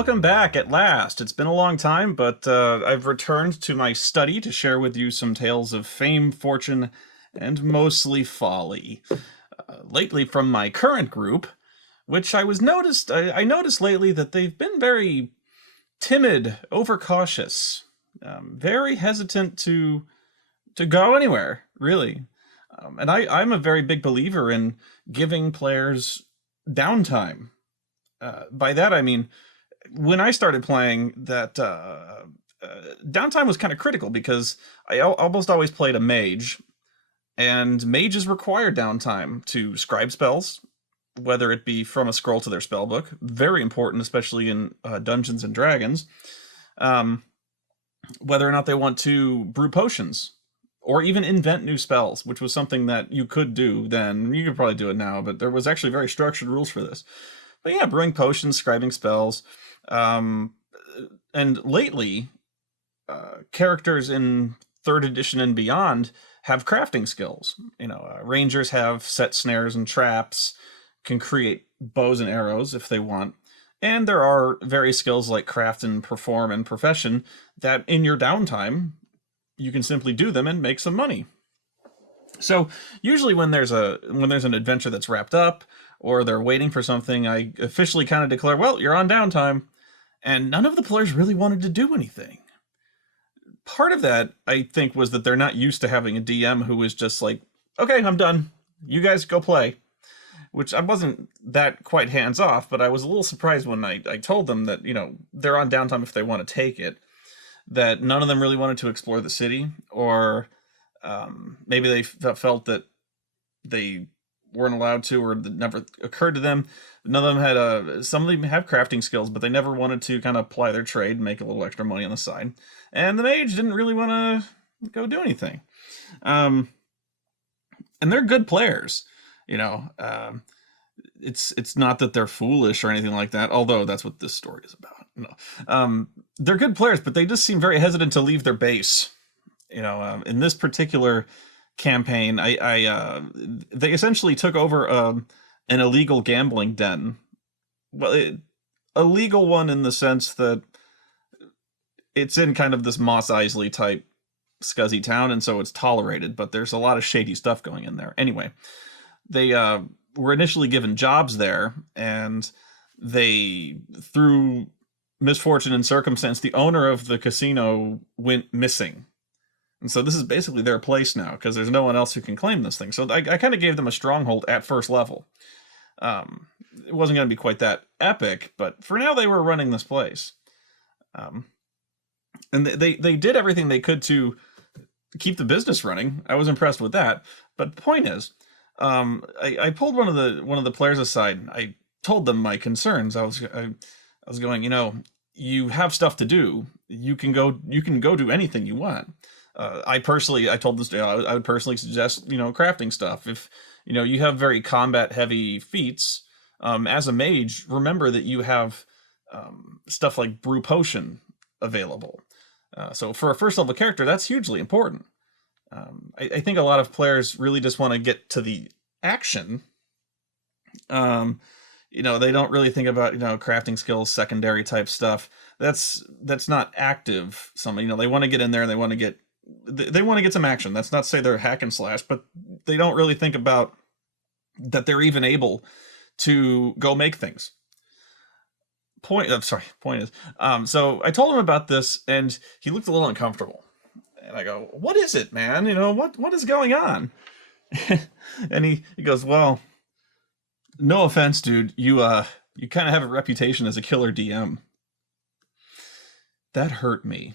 welcome back at last. It's been a long time, but I've returned to my study to share with you some tales of fame, fortune, and mostly folly. Lately from my current group, which I noticed lately that they've been very timid, overcautious, very hesitant to go anywhere, really. And I'm a very big believer in giving players downtime. By that I mean, when I started playing, that downtime was kind of critical because almost always played a mage, and mages require downtime to scribe spells, whether it be from a scroll to their spellbook. Very important, especially in Dungeons and Dragons. Um, Whether or not they want to brew potions, or even invent new spells, which was something that you could do then. You could probably do it now, but there was actually very structured rules for this. But yeah, brewing potions, scribing spells. Um, and lately, characters in third edition and beyond have crafting skills. Rangers have set snares and traps, can create bows and arrows if they want. And there are various skills like craft and perform and profession that in your downtime, you can simply do them and make some money. So usually when there's an adventure that's wrapped up, or they're waiting for something, I officially kind of declare, well, you're on downtime. And none of the players really wanted to do anything. Part of that, I think, was that they're not used to having a DM who was just like, okay, I'm done. You guys go play. Which I wasn't that quite hands off, but I was a little surprised when I told them that, they're on downtime if they want to take it. That none of them really wanted to explore the city, or maybe they felt that they weren't allowed to, or that never occurred to them. None of them had some of them have crafting skills, but they never wanted to kind of apply their trade and make a little extra money on the side. And the mage didn't really want to go do anything. And they're good players, it's not that they're foolish or anything like that, although that's what this story is about. They're good players, but they just seem very hesitant to leave their base. In this particular campaign, they essentially took over an illegal gambling den. Well, a legal one in the sense that it's in kind of this Moss Isley type scuzzy town, and so it's tolerated, but there's a lot of shady stuff going in there. Anyway, they were initially given jobs there, and through misfortune and circumstance, the owner of the casino went missing. And so this is basically their place now, because there's no one else who can claim this thing. So I kind of gave them a stronghold at first level. It wasn't going to be quite that epic, but for now they were running this place. And they did everything they could to keep the business running. I was impressed with that. But the point is, I pulled one of the players aside. I told them my concerns. I was going, you have stuff to do. You can go do anything you want. I told this, I would personally suggest, crafting stuff. If, you have very combat heavy feats, as a mage, remember that you have, stuff like brew potion available. So for a first level character, that's hugely important. I think a lot of players really just want to get to the action. They don't really think about, crafting skills, secondary type stuff. That's not active. They want to get in there and they want to get some action. That's not to say they're hack and slash, but they don't really think about that they're even able to go make things. Point is, so I told him about this, and he looked a little uncomfortable. And I go, what is it, man? What is going on? And he goes, well, no offense, dude. You kind of have a reputation as a killer DM. That hurt me.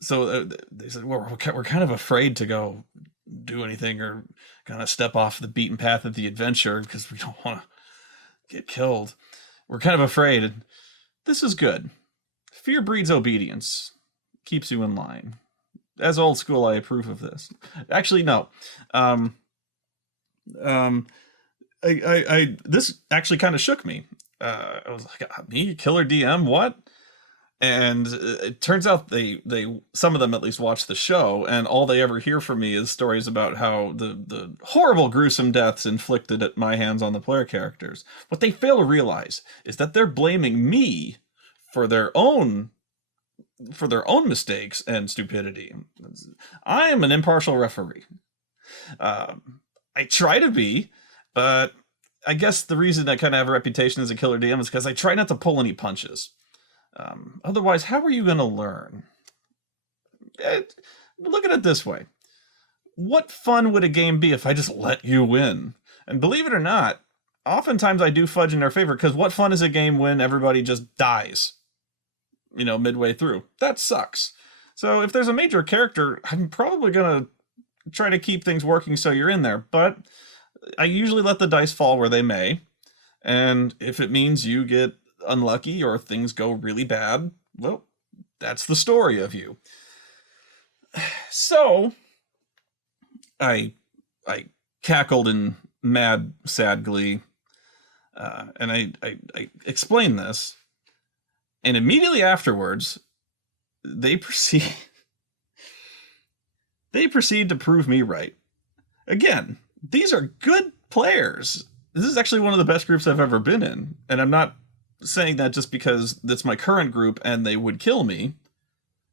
So they said, well, we're kind of afraid to go do anything or kind of step off the beaten path of the adventure because we don't want to get killed. We're kind of afraid. This is good. Fear breeds obedience. Keeps you in line. As old school, I approve of this. Actually, no. This actually kind of shook me. I was like, me, killer DM, what? And it turns out they some of them at least watch the show, and all they ever hear from me is stories about how the horrible, gruesome deaths inflicted at my hands on the player characters. What they fail to realize is that they're blaming me for their own mistakes and stupidity. I am an impartial referee. I try to be, but I guess the reason I kind of have a reputation as a killer DM is because I try not to pull any punches. Otherwise, how are you going to learn? Look at it this way. What fun would a game be if I just let you win? And believe it or not, oftentimes I do fudge in their favor, because what fun is a game when everybody just dies, midway through? That sucks. So if there's a major character, I'm probably going to try to keep things working so you're in there, but I usually let the dice fall where they may, and if it means you get unlucky or things go really bad, well, that's the story of you. So I cackled in mad, sad glee, and I explained this, and immediately afterwards, they proceed to prove me right. Again, these are good players. This is actually one of the best groups I've ever been in, and I'm not saying that just because that's my current group and they would kill me.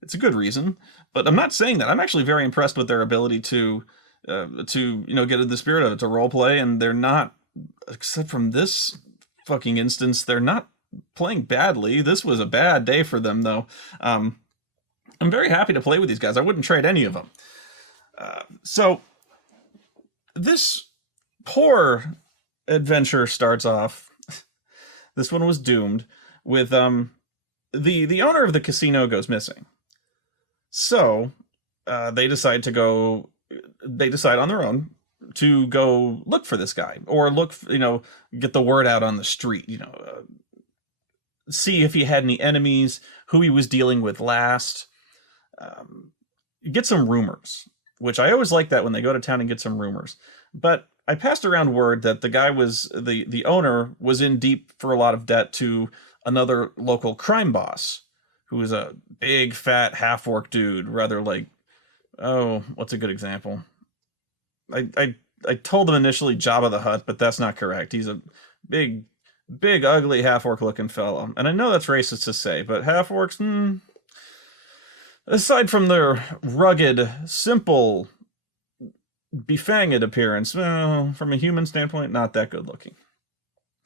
It's a good reason, but I'm not saying that. I'm actually very impressed with their ability to get in the spirit of it, to role play, and they're not, except from this fucking instance, they're not playing badly. This was a bad day for them, though. I'm very happy to play with these guys. I wouldn't trade any of them. So this poor adventure starts off. This one was doomed with the owner of the casino goes missing. So they decide on their own to go look for this guy, or get the word out on the street, see if he had any enemies, who he was dealing with last, get some rumors, which I always like that when they go to town and get some rumors. But I passed around word that the guy the owner was in deep for a lot of debt to another local crime boss, who was a big, fat, half-orc dude, rather like, what's a good example? I told them initially Jabba the Hutt, but that's not correct. He's a big, ugly, half-orc looking fellow. And I know that's racist to say, but half-orcs, aside from their rugged, simple, befanged appearance, from a human standpoint, not that good looking.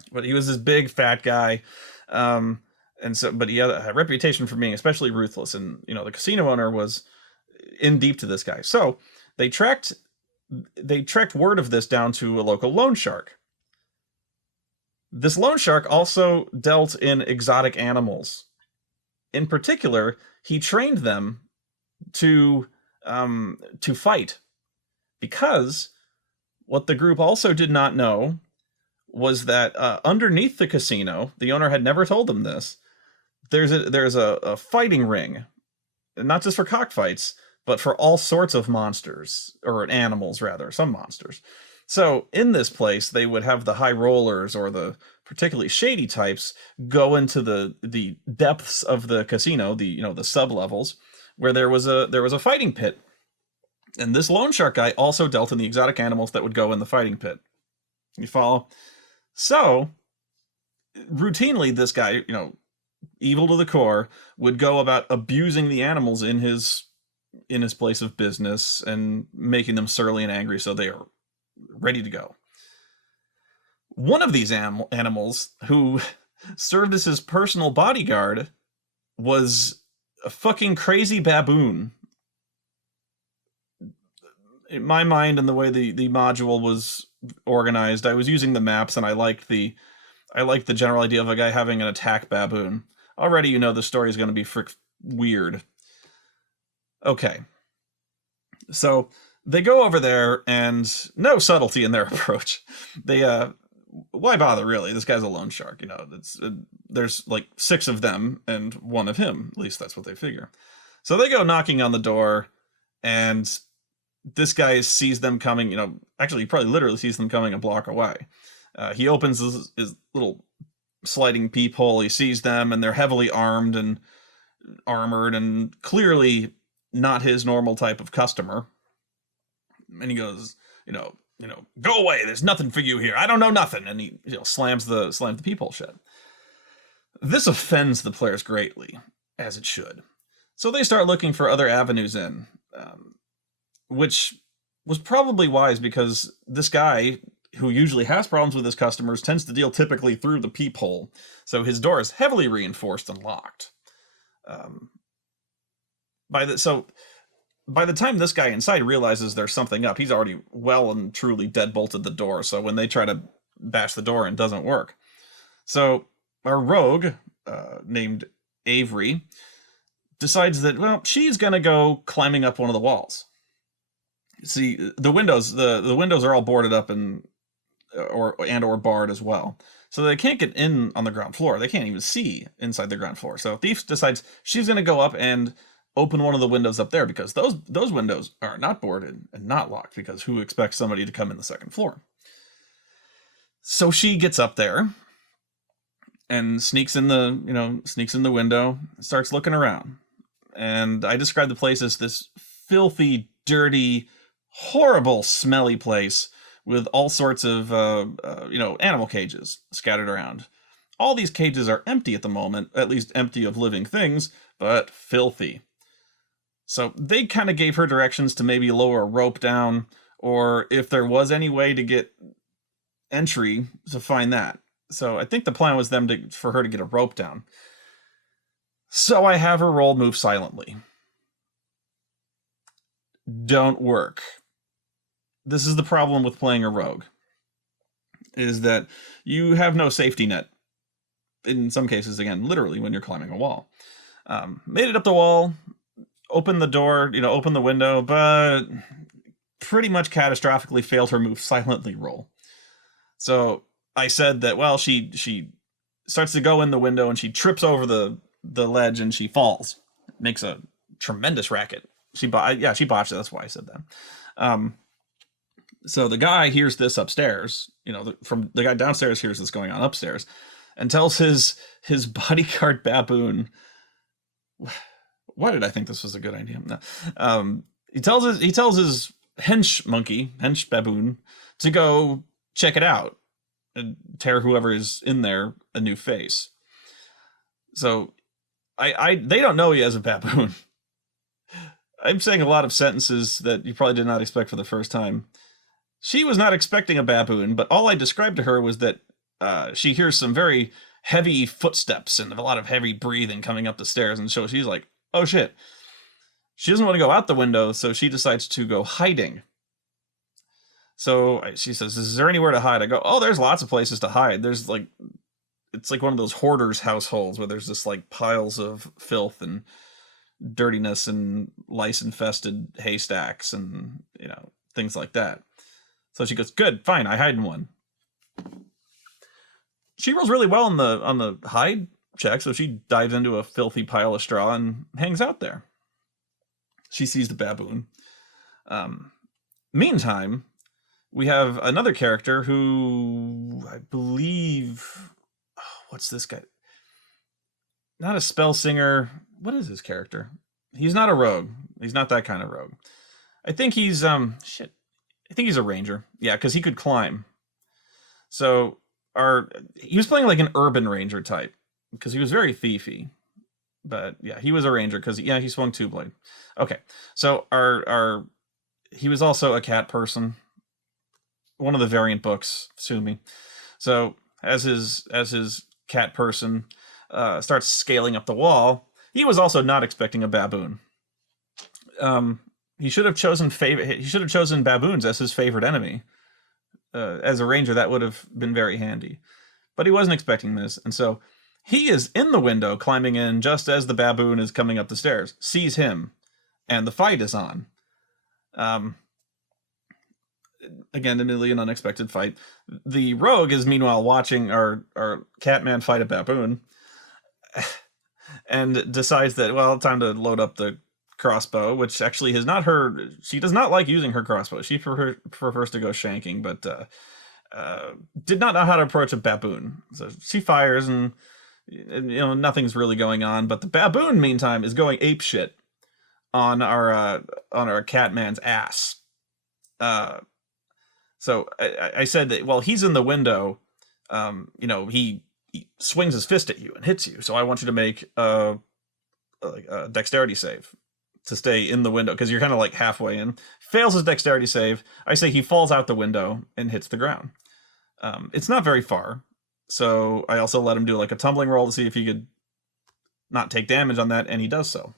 But he was this big, fat guy, but he had a reputation for being especially ruthless, and the casino owner was in deep to this guy. So they tracked word of this down to a local loan shark. This loan shark also dealt in exotic animals. In particular, he trained them to fight. Because what the group also did not know was that underneath the casino, the owner had never told them this, there's a fighting ring, not just for cockfights, but for all sorts of monsters, or animals rather, some monsters. So in this place, they would have the high rollers, or the particularly shady types, go into the depths of the casino, the sub levels, where there was a fighting pit. And this loan shark guy also dealt in the exotic animals that would go in the fighting pit. You follow? So, routinely, this guy, evil to the core, would go about abusing the animals in his place of business and making them surly and angry so they are ready to go. One of these animals, who served as his personal bodyguard, was a fucking crazy baboon. In my mind, and the way the module was organized, I was using the maps, and I liked the general idea of a guy having an attack baboon. Already, the story is going to be weird. Okay. So they go over there, and no subtlety in their approach. They why bother, really? This guy's a loan shark. There's like 6 of them and 1 of him. At least that's what they figure. So they go knocking on the door, and this guy sees them coming, actually he probably literally sees them coming a block away. He opens his little sliding peephole, he sees them, and they're heavily armed, and armored and clearly not his normal type of customer. And he goes, go away. There's nothing for you here. I don't know nothing. And he slams the peephole shut. This offends the players greatly, as it should. So they start looking for other avenues in, which was probably wise because this guy, who usually has problems with his customers, tends to deal typically through the peephole. So his door is heavily reinforced and locked. By the time this guy inside realizes there's something up, he's already well and truly deadbolted the door. So when they try to bash the door in, it doesn't work. So our rogue, named Avery, decides that, well, she's gonna go climbing up one of the walls. See, the windows are all boarded up and or barred as well, so they can't get in on the ground floor. They can't even see inside the ground floor. So Thief decides she's gonna go up and open one of the windows up there, because those windows are not boarded and not locked, because who expects somebody to come in the second floor? So she gets up there and sneaks in the window, starts looking around. And I describe the place as this filthy, dirty, horrible, smelly place with all sorts of animal cages scattered around. All these cages are empty at the moment, at least empty of living things, but filthy. So they kind of gave her directions to maybe lower a rope down, or if there was any way to get entry, to find that. So I think the plan was for her to get a rope down. So I have her roll move silently. Don't work. This is the problem with playing a rogue, is that you have no safety net. In some cases, again, literally when you're climbing a wall. Made it up the wall, opened the door, opened the window, but pretty much catastrophically failed her move silently roll. So I said that, well, she starts to go in the window and she trips over the ledge and she falls. Makes a tremendous racket. She botched it. That's why I said that. So the guy hears this upstairs. From the guy downstairs hears this going on upstairs, and tells his bodyguard baboon. Why did I think this was a good idea? No. He tells his hench baboon to go check it out and tear whoever is in there a new face. So they don't know he has a baboon. I'm saying a lot of sentences that you probably did not expect for the first time. She was not expecting a baboon, but all I described to her was that she hears some very heavy footsteps and a lot of heavy breathing coming up the stairs, and so she's like, oh shit. She doesn't want to go out the window, so she decides to go hiding. So she says, is there anywhere to hide? I go, oh, there's lots of places to hide. There's it's like one of those hoarders' households where there's just like piles of filth and dirtiness and lice-infested haystacks and, things like that. So she goes, good, fine, I hide in one. She rolls really well on the hide check, so she dives into a filthy pile of straw and hangs out there. She sees the baboon. Meantime, we have another character who I believe... what's this guy? Not a spell singer. What is his character? He's not a rogue. He's not that kind of rogue. I think he's I think he's a ranger. Yeah, because he could climb. So he was playing like an urban ranger type, because he was very thiefy. But yeah, he was a ranger because he swung two blade. Okay, so he was also a cat person. One of the variant books, sue me. So as his cat person starts scaling up the wall, he was also not expecting a baboon. He should have chosen baboons as his favorite enemy. As a ranger, that would have been very handy. But he wasn't expecting this, and so he is in the window climbing in just as the baboon is coming up the stairs, sees him, and the fight is on. Again, admittedly an unexpected fight. The rogue is meanwhile watching our catman fight a baboon, and decides that, well, time to load up the crossbow, which actually is not her. She does not like using her crossbow. She prefers to go shanking, but did not know how to approach a baboon. So she fires, and Nothing's really going on, but the baboon, meantime, is going ape shit on our catman's ass. Uh, so I said that while he's in the window, he swings his fist at you and hits you. So I want you to make a dexterity save to stay in the window because you're kind of like halfway in. Fails his dexterity save. I say he falls out the window and hits the ground. It's not very far, so I also let him do like a tumbling roll to see if he could not take damage on that, and he does so.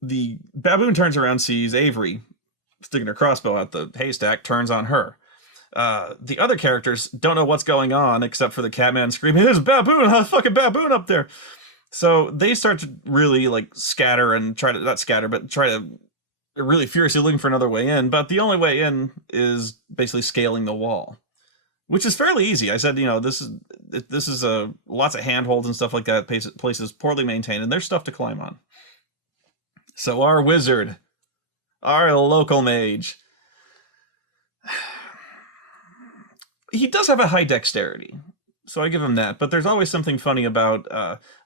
The baboon turns around, sees Avery sticking her crossbow out the haystack, turns on her. The other characters don't know what's going on except for the catman screaming, "There's a baboon! A fucking baboon up there!" So they start to really like scatter and try to not scatter, but try to really furiously looking for another way in. But the only way in is basically scaling the wall, which is fairly easy. I said, this is lots of handholds and stuff like that. Places poorly maintained, and there's stuff to climb on. So our wizard, our local mage, he does have a high dexterity, so I give him that. But there's always something funny about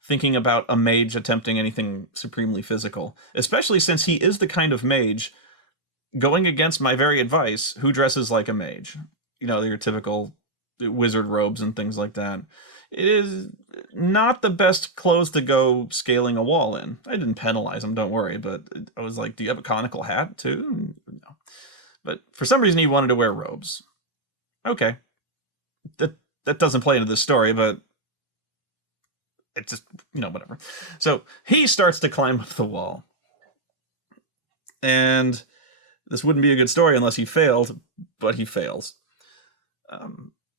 thinking about a mage attempting anything supremely physical, especially since he is the kind of mage going against my very advice who dresses like a mage. Your typical wizard robes and things like that. It is not the best clothes to go scaling a wall in. I didn't penalize him, don't worry, but I was like, do you have a conical hat too? No. But for some reason he wanted to wear robes. Okay. That doesn't play into this story, but it's just, whatever. So he starts to climb up the wall. And this wouldn't be a good story unless he failed, but he fails.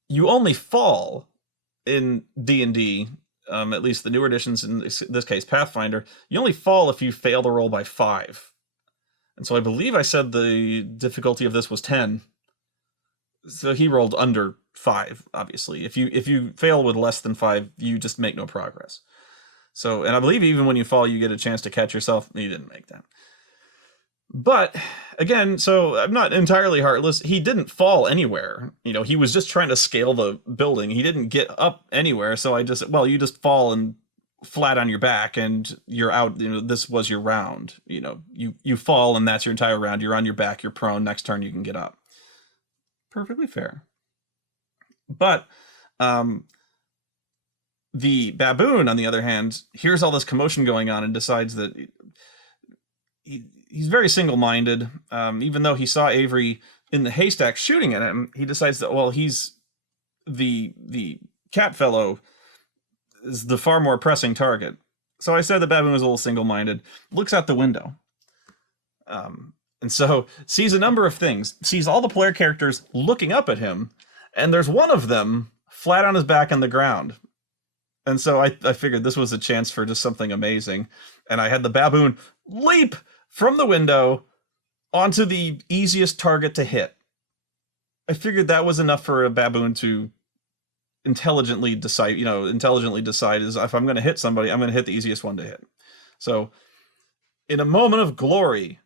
You only fall in D&D, at least the newer editions, in this case Pathfinder, you only fall if you fail the roll by 5. And so I believe I said the difficulty of this was 10. So he rolled under 5, obviously. If you fail with less than 5, you just make no progress. So, and I believe even when you fall, you get a chance to catch yourself. You didn't make that. But again, so I'm not entirely heartless. He didn't fall anywhere. He was just trying to scale the building. He didn't get up anywhere. So I just, you just fall and flat on your back and you're out. This was your round. You fall and that's your entire round. You're on your back. You're prone. Next turn you can get up. Perfectly fair. But the baboon, on the other hand, hears all this commotion going on and decides that he's very single-minded. Even though he saw Avery in the haystack shooting at him, he decides that, he's the cat fellow is the far more pressing target. So I said the baboon was a little single-minded. Looks out the window. And so sees a number of things. Sees all the player characters looking up at him, and there's one of them flat on his back on the ground. And so I figured this was a chance for just something amazing. And I had the baboon leap from the window onto the easiest target to hit. I figured that was enough for a baboon to intelligently decide is if I'm going to hit somebody, I'm going to hit the easiest one to hit. So in a moment of glory,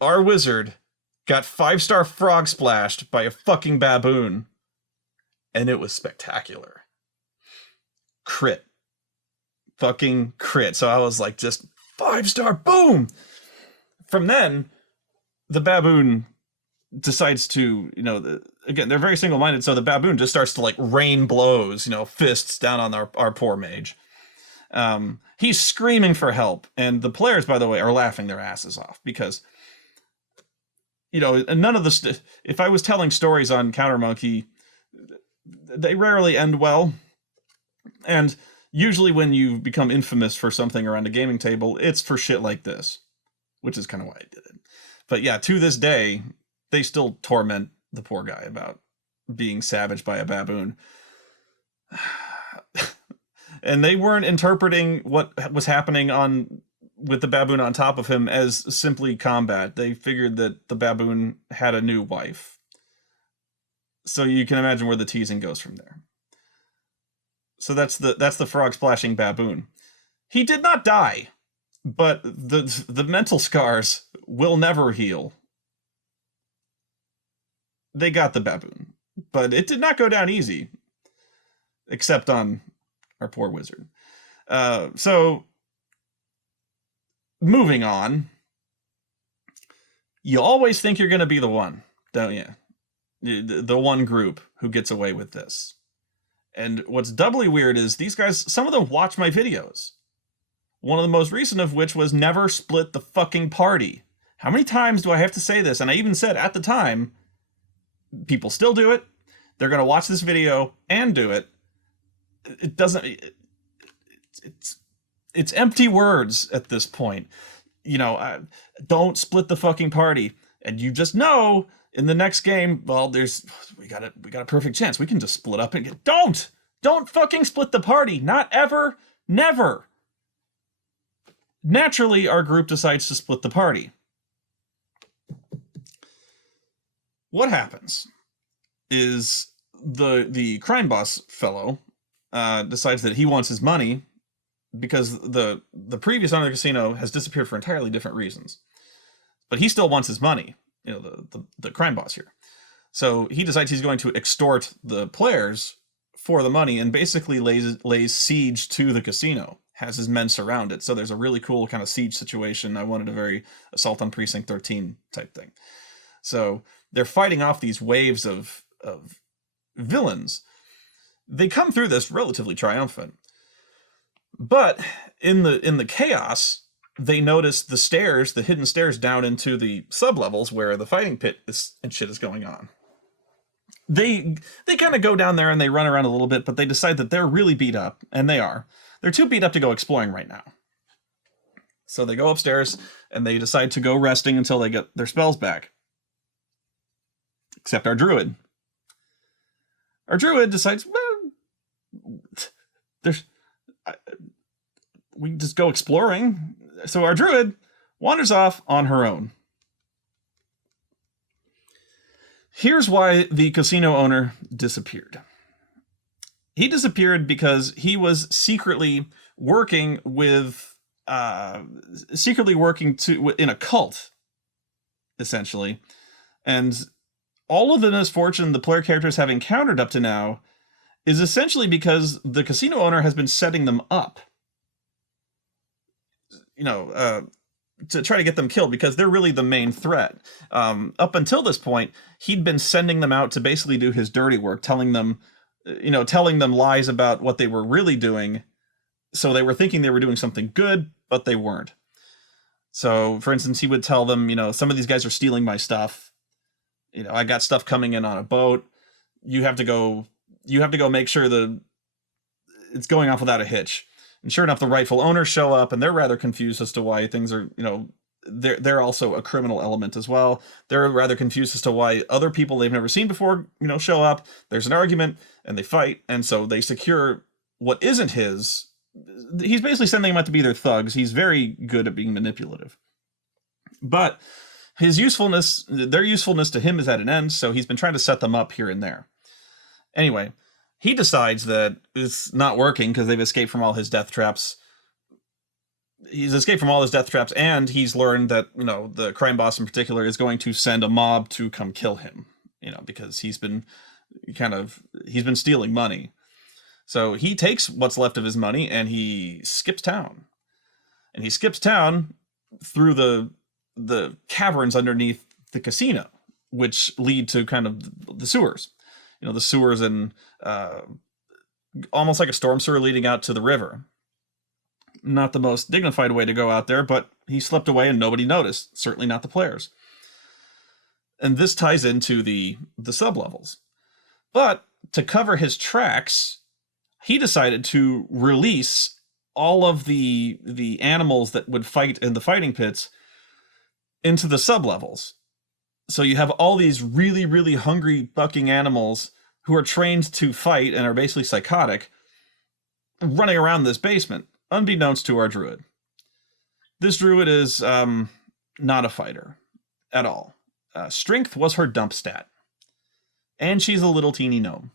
our wizard got 5-star frog splashed by a fucking baboon. And it was spectacular. Crit. Fucking crit. So I was like, just 5-star, boom! From then, the baboon decides to, again, they're very single-minded, so the baboon just starts to, rain blows, fists down on our poor mage. He's screaming for help, and the players, by the way, are laughing their asses off, because none of the if I was telling stories on Countermonkey, they rarely end well. And usually when you become infamous for something around a gaming table, it's for shit like this, which is kind of why I did it. But yeah, to this day, they still torment the poor guy about being savaged by a baboon. And they weren't interpreting what was happening with the baboon on top of him as simply combat. They figured that the baboon had a new wife. So you can imagine where the teasing goes from there. So that's the frog splashing baboon. He did not die, but the mental scars will never heal. They got the baboon, but it did not go down easy. except on our poor wizard. So, moving on, you always think you're going to be the one, don't you? The one group who gets away with this. And what's doubly weird is these guys, some of them watch my videos. One of the most recent of which was never split the fucking party. How many times do I have to say this? And I even said at the time, people still do it. They're going to watch this video and do it. It doesn't... It's empty words at this point. You know, don't split the fucking party. And you just know in the next game, well, we got a perfect chance. We can just split up and get... Don't fucking split the party. Not ever. Never. Naturally, our group decides to split the party. What happens is the crime boss fellow decides that he wants his money because the previous owner of the casino has disappeared for entirely different reasons. But he still wants his money, you know, the crime boss here. So he decides he's going to extort the players for the money and basically lays siege to the casino, has his men surround it. So there's a really cool kind of siege situation. I wanted a very Assault on Precinct 13 type thing. So they're fighting off these waves of villains. They come through this relatively triumphant. But in the chaos, they notice the hidden stairs down into the sublevels where the fighting pit and shit is going on. They kind of go down there and they run around a little bit, but they decide that they're really beat up, and they are. They're too beat up to go exploring right now. So they go upstairs and they decide to go resting until they get their spells back. Except our druid. Our druid decides, well, we just go exploring. So our druid wanders off on her own. Here's why the casino owner disappeared. He disappeared because he was secretly working in a cult, essentially. And all of the misfortune the player characters have encountered up to now is essentially because the casino owner has been setting them up. You know, to try to get them killed because they're really the main threat. Up until this point, he'd been sending them out to basically do his dirty work, telling them lies about what they were really doing. So they were thinking they were doing something good, but they weren't. So, for instance, he would tell them, you know, some of these guys are stealing my stuff. You know, I got stuff coming in on a boat. You have to go make sure it's going off without a hitch. And sure enough, the rightful owners show up, and they're rather confused as to why things are, you know, they're also a criminal element as well. They're rather confused as to why other people they've never seen before, you know, show up. There's an argument, and they fight, and so they secure what isn't his. He's basically sending them out to be their thugs. He's very good at being manipulative. But their usefulness to him is at an end, so he's been trying to set them up here and there. Anyway, he decides that it's not working because they've escaped from all his death traps. He's escaped from all his death traps, and he's learned that, you know, the crime boss in particular is going to send a mob to come kill him, you know, because he's been stealing money. So he takes what's left of his money and he skips town. And he skips town through the caverns underneath the casino, which lead to kind of the sewers. You know, the sewers and almost like a storm sewer leading out to the river. Not the most dignified way to go out there, but he slipped away and nobody noticed. Certainly not the players. And this ties into the sublevels. But to cover his tracks, he decided to release all of the animals that would fight in the fighting pits into the sublevels. So you have all these really, really hungry bucking animals who are trained to fight and are basically psychotic running around this basement, unbeknownst to our druid. This druid is not a fighter at all. Strength was her dump stat. And she's a little teeny gnome.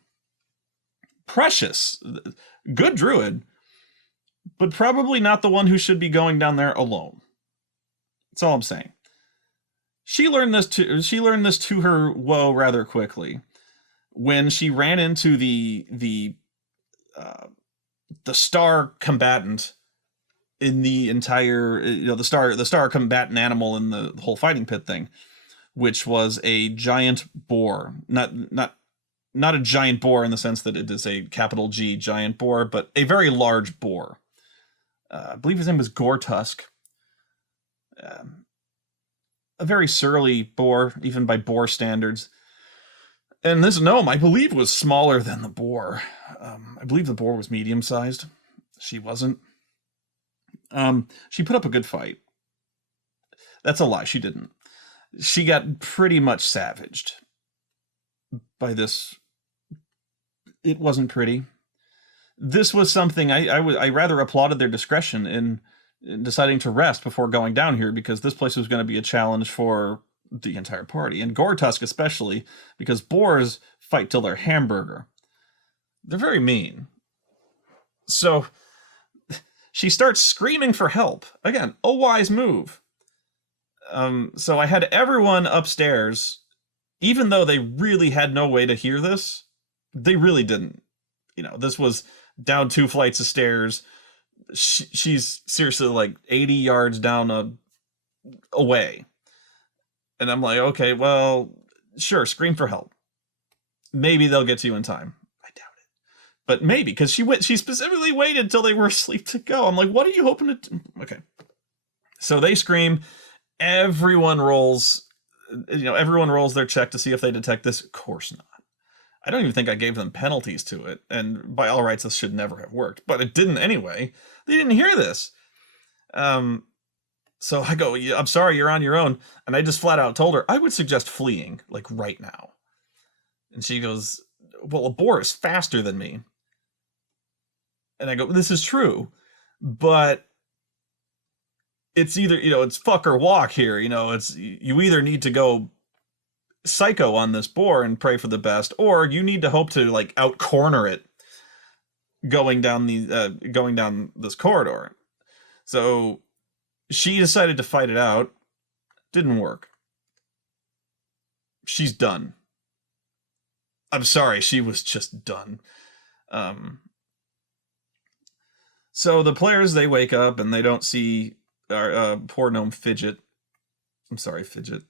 Precious. Good druid. But probably not the one who should be going down there alone. That's all I'm saying. She learned this to her woe rather quickly when she ran into the uh, the star combatant in the entire, the star combatant animal in the whole fighting pit thing, which was a giant boar. Not a giant boar in the sense that it is a capital G giant boar, but a very large boar. I believe his name was Gore-Tusk. A very surly boar, even by boar standards. And this gnome, I believe, was smaller than the boar. I believe the boar was medium-sized. She wasn't. She put up a good fight. That's a lie, she didn't. She got pretty much savaged by this. It wasn't pretty. This was something I rather applauded their discretion in deciding to rest before going down here, because this place was going to be a challenge for the entire party, and Gore-Tusk especially, because boars fight till they're hamburger. They're very mean. So she starts screaming for help. Again, a wise move. So I had everyone upstairs, even though they really had no way to hear this. They really didn't. This was down 2 flights of stairs. She's seriously like 80 yards down away. And I'm like, okay, well, sure, scream for help. Maybe they'll get to you in time. I doubt it. But maybe, because she specifically waited till they were asleep to go. I'm like, what are you hoping to do? Okay. So they scream. Everyone rolls their check to see if they detect this. Of course not. I don't even think I gave them penalties to it, and by all rights, this should never have worked, but it didn't anyway. They didn't hear this. So I go, I'm sorry, you're on your own. And I just flat out told her, I would suggest fleeing, like right now. And she goes, well, a boar is faster than me. And I go, this is true, but it's either, it's fuck or walk here. It's, you either need to go psycho on this boar and pray for the best, or you need to hope to like out corner it going down this corridor. So she decided to fight it out. Didn't work. She's done. I'm sorry, she was just done. So the players, they wake up and they don't see our poor gnome Fidget. I'm sorry, Fidget.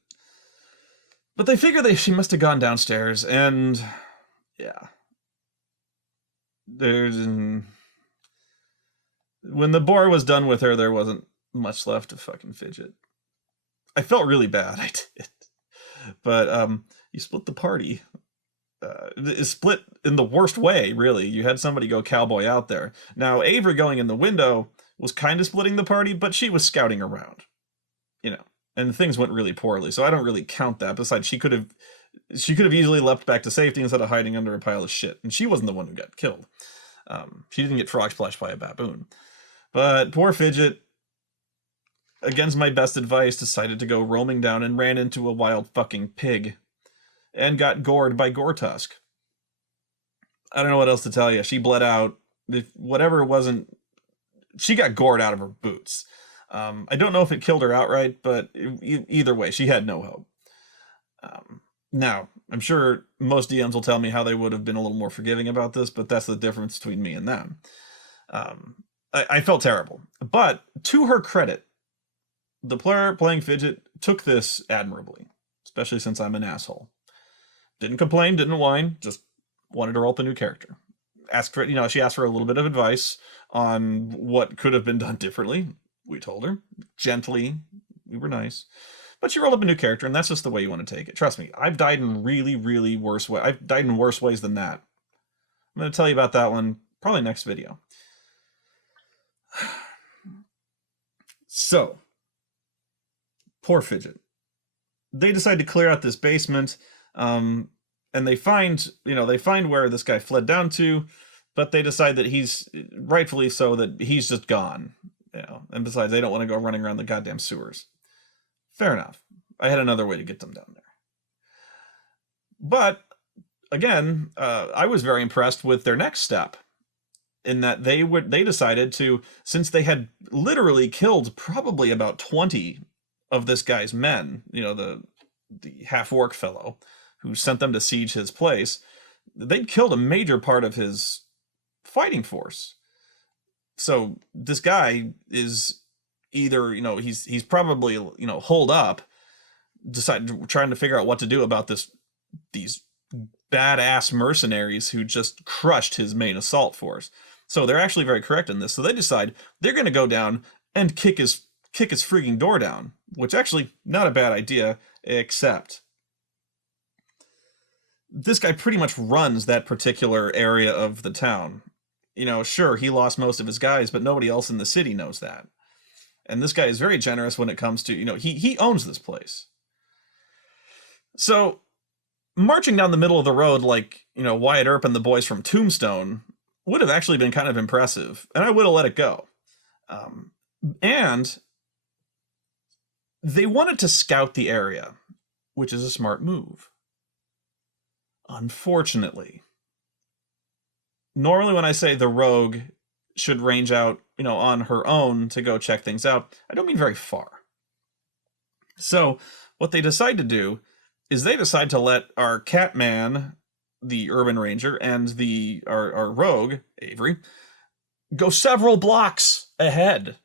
But they figure she must have gone downstairs, and yeah. When the boar was done with her, there wasn't much left of fucking Fidget. I felt really bad, I did. But you split the party. It split in the worst way, really. You had somebody go cowboy out there. Now, Avery going in the window was kind of splitting the party, but she was scouting around. And things went really poorly, so I don't really count that. Besides, she could have easily leapt back to safety instead of hiding under a pile of shit, and she wasn't the one who got killed. She didn't get frog splashed by a baboon. But poor Fidget, against my best advice, decided to go roaming down and ran into a wild fucking pig and got gored by Gore-Tusk. I don't know what else to tell you. She bled out. She got gored out of her boots. I don't know if it killed her outright, but either way, she had no hope. Now, I'm sure most DMs will tell me how they would have been a little more forgiving about this, but that's the difference between me and them. I felt terrible. But to her credit, the player playing Fidget took this admirably, especially since I'm an asshole. Didn't complain, didn't whine, just wanted to roll up a new character. She asked for a little bit of advice on what could have been done differently. We told her gently. We were nice. But she rolled up a new character, and that's just the way you want to take it. Trust me, I've died in really, really worse ways. I've died in worse ways than that. I'm going to tell you about that one probably next video. So, poor Fidget. They decide to clear out this basement, and they find where this guy fled down to, but they decide that he's, rightfully so, that he's just gone. And besides, they don't want to go running around the goddamn sewers. Fair enough. I had another way to get them down there. But, again, I was very impressed with their next step, in that they decided to, since they had literally killed probably about 20 of this guy's men, the half-orc fellow who sent them to siege his place, they'd killed a major part of his fighting force. So this guy is either, he's probably, holed up, trying to figure out what to do about these badass mercenaries who just crushed his main assault force. So they're actually very correct in this. So they decide they're going to go down and kick his freaking door down, which actually not a bad idea, except this guy pretty much runs that particular area of the town. Sure, he lost most of his guys, but nobody else in the city knows that. And this guy is very generous when it comes to, he owns this place. So marching down the middle of the road like, Wyatt Earp and the boys from Tombstone would have actually been kind of impressive, and I would have let it go. And they wanted to scout the area, which is a smart move. Unfortunately, normally when I say the rogue should range out, on her own to go check things out, I don't mean very far. So what they decide to do is they decide to let our Catman, the urban ranger, and our rogue, Avery, go several blocks ahead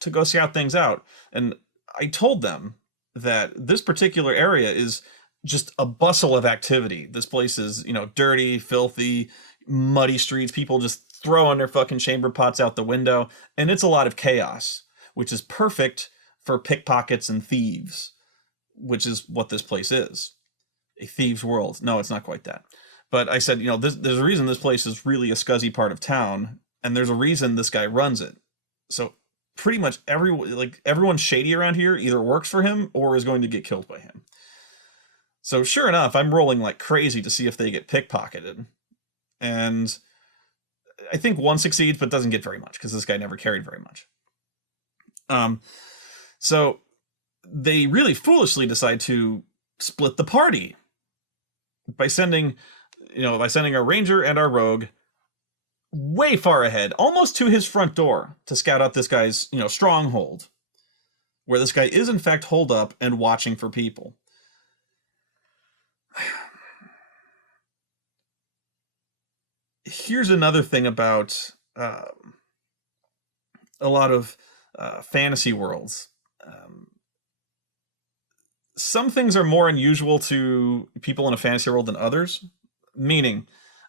to go scout things out. And I told them that this particular area is just a bustle of activity. This place is, dirty, filthy, muddy streets, people just throwing their fucking chamber pots out the window, and it's a lot of chaos, which is perfect for pickpockets and thieves, which is what this place is. A thieves' world. No, it's not quite that. But I said, there's a reason this place is really a scuzzy part of town, and there's a reason this guy runs it. So pretty much everyone shady around here either works for him or is going to get killed by him. So sure enough, I'm rolling like crazy to see if they get pickpocketed. And I think one succeeds, but doesn't get very much because this guy never carried very much. So they really foolishly decide to split the party by sending our ranger and our rogue way far ahead, almost to his front door, to scout out this guy's, stronghold, where this guy is in fact holed up and watching for people. Here's another thing about a lot of fantasy worlds. Some things are more unusual to people in a fantasy world than others. Meaning,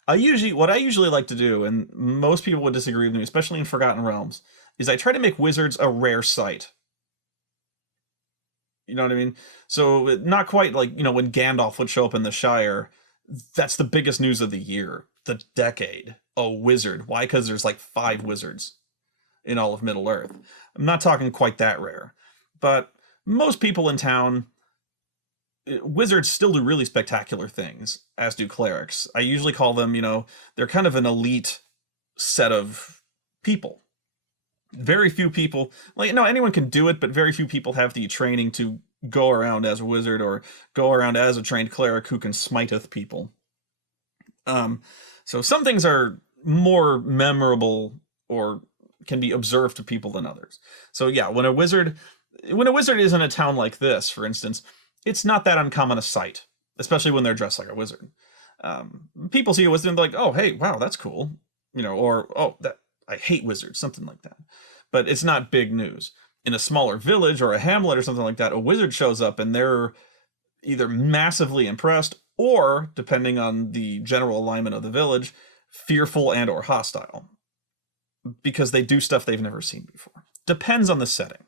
what I usually like to do, and most people would disagree with me, especially in Forgotten Realms, is I try to make wizards a rare sight. You know what I mean? So not quite like, when Gandalf would show up in the Shire, that's the biggest news of the year, the decade. A wizard. Why? Because there's like 5 wizards in all of Middle-earth. I'm not talking quite that rare. But most people in town, wizards still do really spectacular things, as do clerics. I usually call them, they're kind of an elite set of people. Very few people, anyone can do it, but very few people have the training to go around as a wizard or go around as a trained cleric who can smiteth people. So some things are more memorable or can be observed to people than others. So yeah, when a wizard is in a town like this, for instance, it's not that uncommon a sight, especially when they're dressed like a wizard. People see a wizard and they're like, oh, hey, wow, that's cool. Or, oh, I hate wizards, something like that. But it's not big news. In a smaller village or a hamlet or something like that, a wizard shows up and they're either massively impressed or, depending on the general alignment of the village, fearful and or hostile. Because they do stuff they've never seen before. Depends on the setting.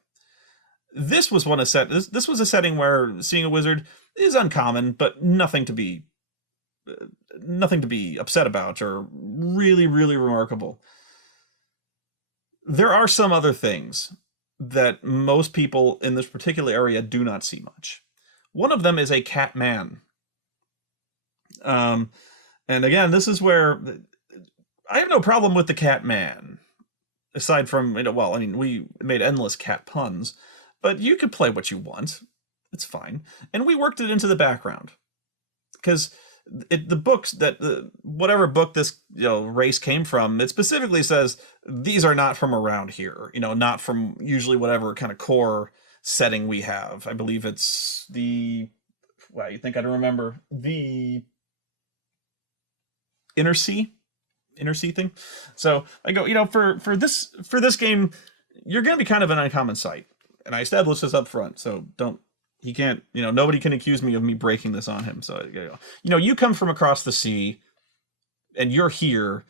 This was this was a setting where seeing a wizard is uncommon, but nothing to be upset about or really, really remarkable. There are some other things that most people in this particular area do not see much. One of them is a cat man. And again, this is where I have no problem with the cat man. Aside from, we made endless cat puns, but you could play what you want. It's fine. And we worked it into the background. Because the books whatever book this race came from, it specifically says these are not from around here, not from usually whatever kind of core setting we have. I believe it's you think I'd remember, the Inner Sea, inner sea thing. So I go, for this game, you're gonna be kind of an uncommon sight, and I established this up front. So don't he can't nobody can accuse me of me breaking this on him. So you come from across the sea, and you're here,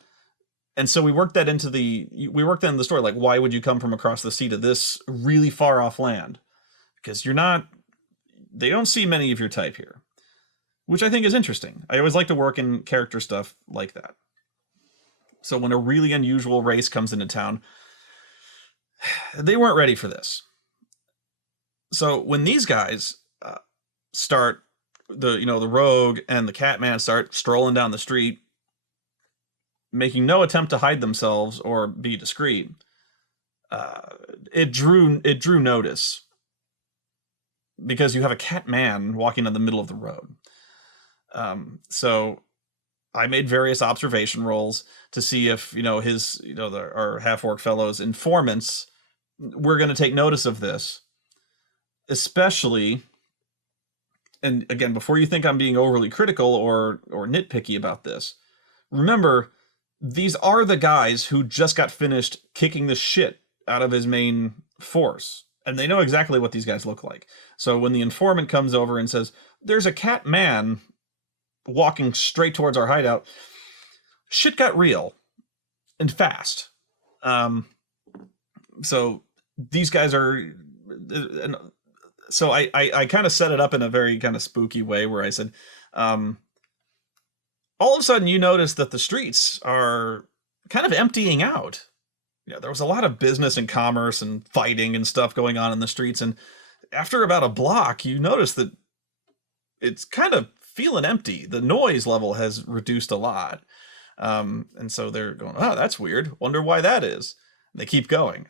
and so we worked that into the story. Like, why would you come from across the sea to this really far off land? Because you're not. They don't see many of your type here, which I think is interesting. I always like to work in character stuff like that. So when a really unusual race comes into town, they weren't ready for this. So when these guys start, the rogue and the Catman start strolling down the street, making no attempt to hide themselves or be discreet, it drew notice, because you have a Catman walking in the middle of the road. So I made various observation rolls to see if our half-orc fellows informants were going to take notice of this, especially. And again, before you think I'm being overly critical or nitpicky about this, remember, these are the guys who just got finished kicking the shit out of his main force, and they know exactly what these guys look like. So when the informant comes over and says, "There's a Catman walking straight towards our hideout," shit got real and fast. So these guys are. So I kind of set it up in a very kind of spooky way, where I said, all of a sudden you notice that the streets are kind of emptying out. There was a lot of business and commerce and fighting and stuff going on in the streets, and after about a block, you notice that it's kind of feeling empty. The noise level has reduced a lot. And so they're going, "Oh, that's weird. Wonder why that is." And they keep going.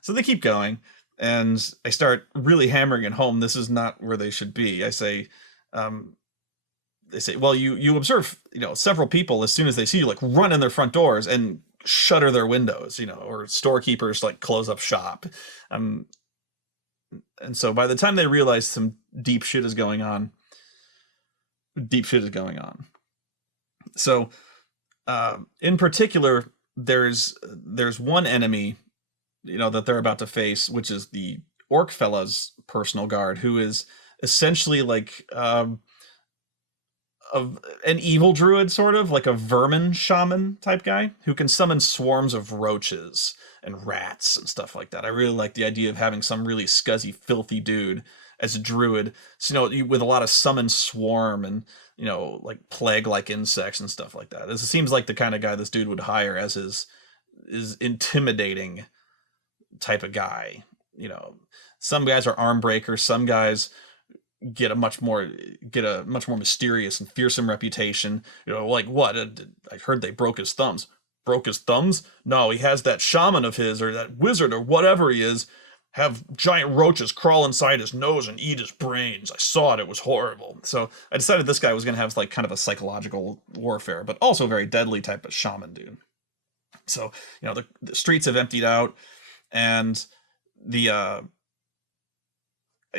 So they keep going, and I start really hammering it home. This is not where they should be. I say, they say, "Well, you observe, several people, as soon as they see you, like, run in their front doors and shutter their windows, or storekeepers like close up shop." And so by the time they realize some deep shit is going on. So, in particular, there's one enemy, that they're about to face, which is the orc fella's personal guard, who is essentially like of an evil druid, sort of like a vermin shaman type guy who can summon swarms of roaches and rats and stuff like that. I really like the idea of having some really scuzzy, filthy dude as a druid, so, with a lot of summon swarm and, like plague-like insects and stuff like that. This seems like the kind of guy this dude would hire as his intimidating type of guy. Some guys are arm breakers, some guys get a much more mysterious and fearsome reputation. Like what? I heard they broke his thumbs. Broke his thumbs? No, he has that shaman of his, or that wizard, or whatever he is, have giant roaches crawl inside his nose and eat his brains. I saw it. It was horrible. So I decided this guy was going to have like kind of a psychological warfare, but also very deadly type of shaman dude. So, the streets have emptied out, and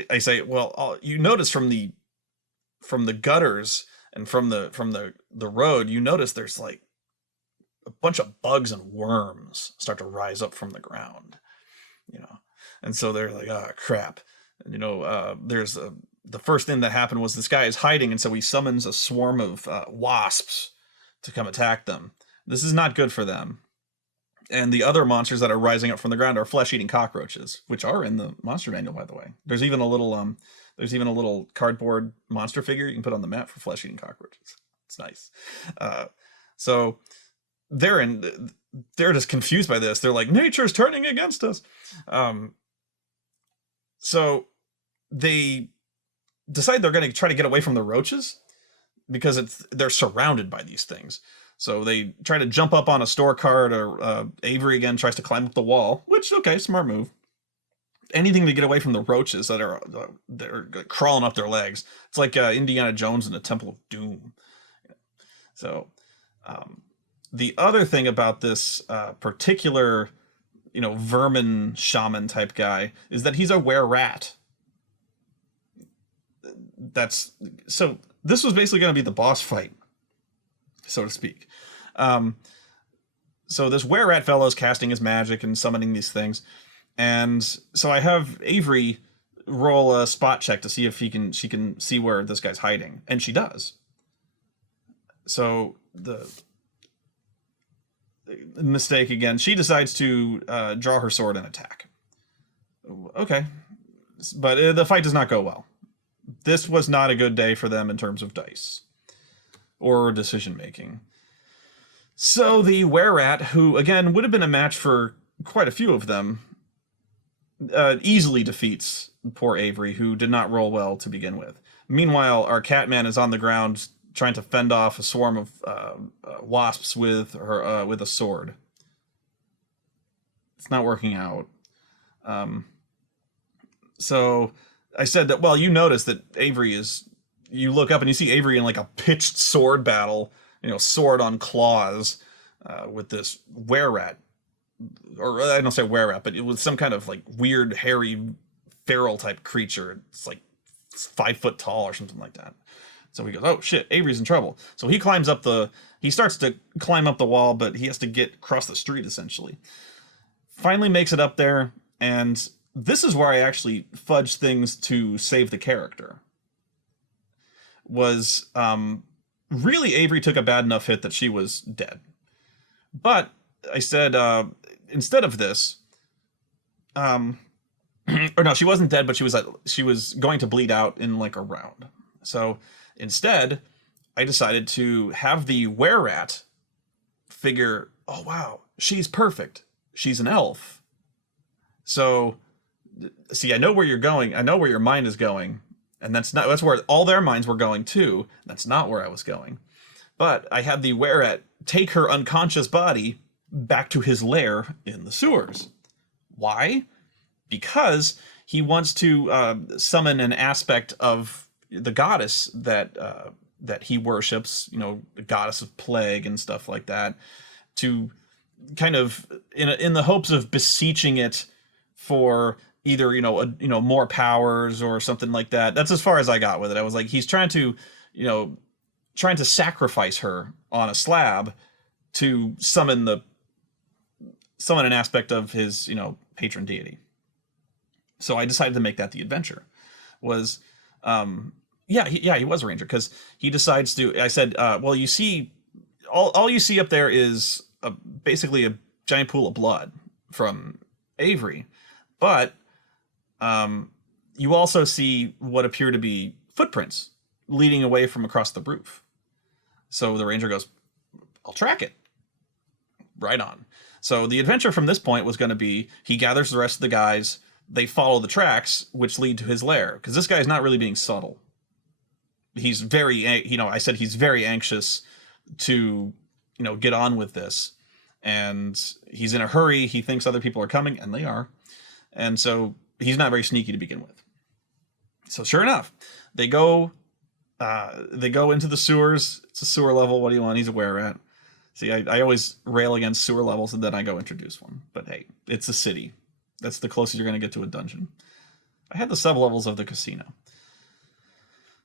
I say, well, you notice from the gutters and from the road, you notice there's like a bunch of bugs and worms start to rise up from the ground, and so they're like, "Oh crap!" And there's the first thing that happened was this guy is hiding, and so he summons a swarm of wasps to come attack them. This is not good for them. And the other monsters that are rising up from the ground are flesh-eating cockroaches, which are in the monster manual, by the way. There's even a little cardboard monster figure you can put on the map for flesh-eating cockroaches. It's nice. So they're just confused by this. They're like, "Nature's turning against us." So they decide they're going to try to get away from the roaches, because they're surrounded by these things. So they try to jump up on a store cart, or Avery again tries to climb up the wall, which, okay, smart move. Anything to get away from the roaches that are they're crawling up their legs. It's like Indiana Jones in the Temple of Doom. So the other thing about this particular, vermin shaman type guy is that he's a were-rat. So this was basically going to be the boss fight, so to speak. Um, so this were-rat fellow is casting his magic and summoning these things, and so I have Avery roll a spot check to see if she can see where this guy's hiding, and she does. So the mistake again. She decides to draw her sword and attack. Okay, but the fight does not go well. This was not a good day for them in terms of dice or decision making. So the were-rat, who again would have been a match for quite a few of them, easily defeats poor Avery, who did not roll well to begin with. Meanwhile, our Catman is on the ground trying to fend off a swarm of wasps with a sword. It's not working out. So I said that, well, you notice that Avery is, you look up and you see Avery in like a pitched sword battle, sword on claws, with this were-rat, or I don't say were-rat, but it was some kind of like weird, hairy, feral type creature. It's like 5 foot tall or something like that. So he goes, oh shit, Avery's in trouble. So he starts to climb up the wall, but he has to get across the street essentially. Finally makes it up there, and this is where I actually fudged things to save the character. Was really Avery took a bad enough hit that she was dead. But I said, instead of this, or no, she wasn't dead, but she was going to bleed out in like a round. So instead, I decided to have the were-rat figure, oh wow, she's perfect. She's an elf. So, see, I know where you're going. I know where your mind is going. And that's where all their minds were going too. That's not where I was going. But I had the were-rat take her unconscious body back to his lair in the sewers. Why? Because he wants to summon an aspect of the goddess that he worships, the goddess of plague and stuff like that, to kind of in the hopes of beseeching it for either more powers or something like that. That's as far as I got with it. I was like, he's trying to sacrifice her on a slab to summon an aspect of his patron deity. So I decided to make that the adventure. Was he was a ranger, because he decides to. I said, well, you see, all you see up there is basically a giant pool of blood from Avery, but you also see what appear to be footprints leading away from across the roof. So the ranger goes, I'll track it. Right on. So the adventure from this point was going to be, he gathers the rest of the guys, they follow the tracks, which lead to his lair, because this guy's not really being subtle. He's very, I said he's very anxious to, get on with this. And he's in a hurry. He thinks other people are coming, and they are. And so he's not very sneaky to begin with. So sure enough, they go into the sewers. It's a sewer level. What do you want? He's a were-rat. See, I always rail against sewer levels, and then I go introduce one. But hey, it's a city. That's the closest you're going to get to a dungeon. I had the sub-levels of the casino.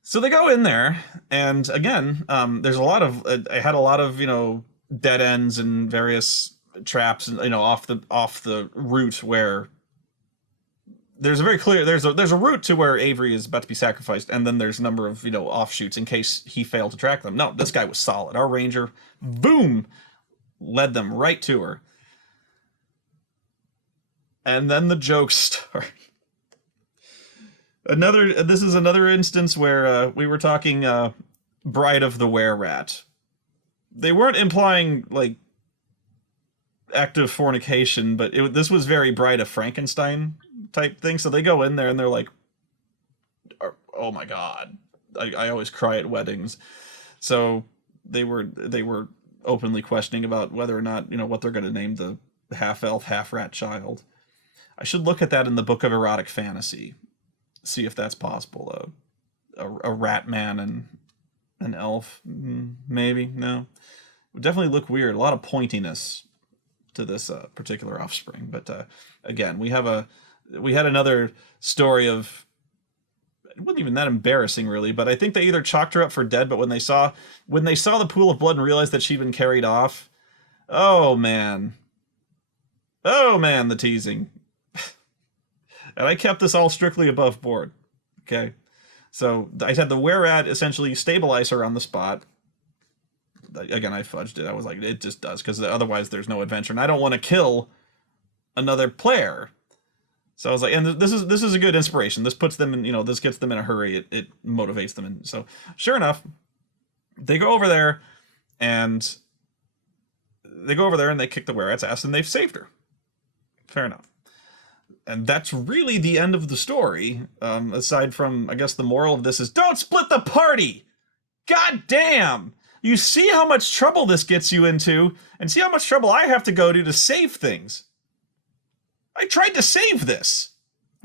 So they go in there, and again, there's a lot of, I had a lot of, dead ends and various traps, and, off the route where there's a very clear, there's a route to where Avery is about to be sacrificed, and then there's a number of, offshoots in case he failed to track them. No, this guy was solid. Our ranger, boom, led them right to her. And then the jokes start. This is another instance where we were talking Bride of the Were-Rat. They weren't implying, like, active fornication, but this was very Bride of Frankenstein type thing. So they go in there and they're like, oh my god. I always cry at weddings. So they were openly questioning about whether or not, what they're going to name the half-elf, half-rat child. I should look at that in the Book of Erotic Fantasy. See if that's possible. A rat man and an elf, maybe. No, it would definitely look weird. A lot of pointiness to this particular offspring. But again, we had another story of it wasn't even that embarrassing really, but I think they either chalked her up for dead, but when they saw the pool of blood and realized that she'd been carried off, oh man. Oh man, the teasing. And I kept this all strictly above board. Okay. So I had the were-at essentially stabilize her on the spot. Again, I fudged it. I was like, it just does, because otherwise there's no adventure. And I don't want to kill another player. So I was like, and this is a good inspiration. This puts them in, this gets them in a hurry. It motivates them. And so sure enough, they go over there and they kick the were-at's ass and they've saved her. Fair enough. And that's really the end of the story. Aside from, I guess the moral of this is, don't split the party! God damn! You see how much trouble this gets you into, and see how much trouble I have to go to save things. I tried to save this,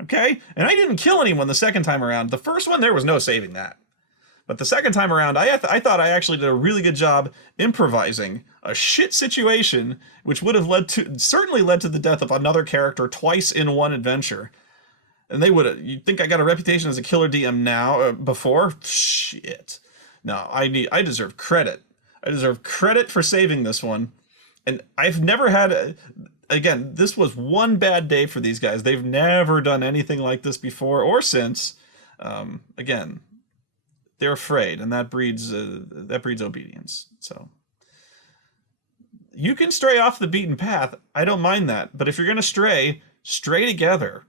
okay? And I didn't kill anyone the second time around. The first one, there was no saving that. But the second time around, I thought I actually did a really good job improvising a shit situation, which would have certainly led to the death of another character twice in one adventure. And you'd think I got a reputation as a killer DM now, before? Shit. No, I deserve credit. I deserve credit for saving this one. And I've never had, again, this was one bad day for these guys. They've never done anything like this before or since. Again, they're afraid, and that breeds obedience. So you can stray off the beaten path. I don't mind that. But if you're going to stray together.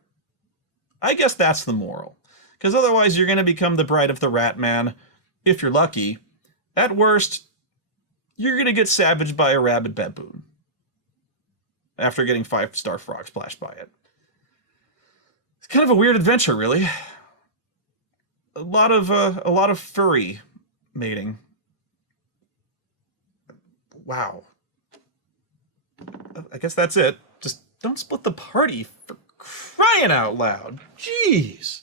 I guess that's the moral. Because otherwise you're going to become the bride of the rat man, if you're lucky. At worst, you're going to get savaged by a rabid baboon after getting 5-star frog splashed by it. It's kind of a weird adventure, really. A lot of furry mating. Wow. I guess that's it. Just don't split the party, for crying out loud. Jeez.